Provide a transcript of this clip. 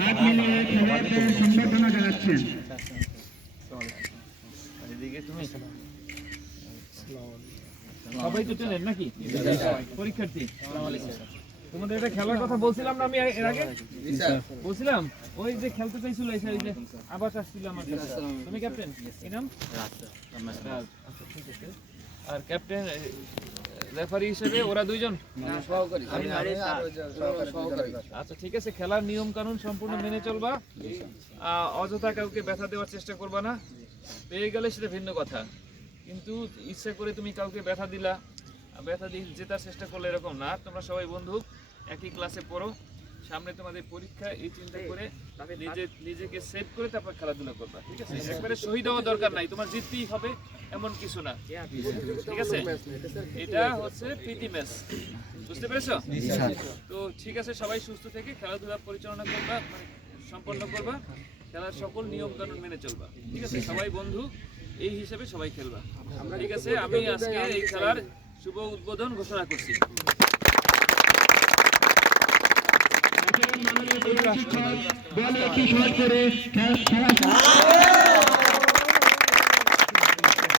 হাত মিলিয়ে খেলোয়াড়দের সম্বর্ধনা জানাচ্ছেন সবাই তো ট্রেনের নাকি? পরীক্ষার্থী। তোমাদের এটা খেলার কথা বলছিলাম না আমি এর আগে? বলছিলাম ওই যে খেলতে চাইছিল এসে ওই যে আবাস আসছিল আমার তুমি ক্যাপ্টেন কি নাম। আর ক্যাপ্টেন রেফারি হিসেবে ওরা দুইজন? আচ্ছা ঠিক আছে খেলার নিয়ম কানুন সম্পূর্ণ মেনে চলবা। অযথা কাউকে ব্যথা দেওয়ার চেষ্টা করবা না। পেয়ে গেলে সেটা ভিন্ন কথা। কিন্তু ইচ্ছা করে তুমি কাউকে ব্যথা দিলা ব্যথা দিয়ে জেতার চেষ্টা করলে এরকম না। তোমরা সবাই বন্ধু একই ক্লাসে পড়ো। সামনে তোমাদের পরীক্ষা এই চিন্তা করে নিজে নিজেকে সেভ করে তারপর খেলাধুলা করবা ঠিক আছে? একবারে শহীদ হওয়া দরকার নাই তোমার জিততেই হবে এমন কিছু না ঠিক আছে? এটা হচ্ছে প্রীতি ম্যাচ বুঝতে পেরেছ? তো ঠিক আছে সবাই সুস্থ থেকে খেলাধুলা পরিচালনা করবা মানে সম্পন্ন করবা খেলার সকল নিয়ম কানুন মেনে চলবা ঠিক আছে? সবাই বন্ধু এই হিসেবে সবাই খেলবা ঠিক আছে? আমি আজকে এই খেলার শুভ উদ্বোধন ঘোষণা করছি। বল একটি শট করে? খেলা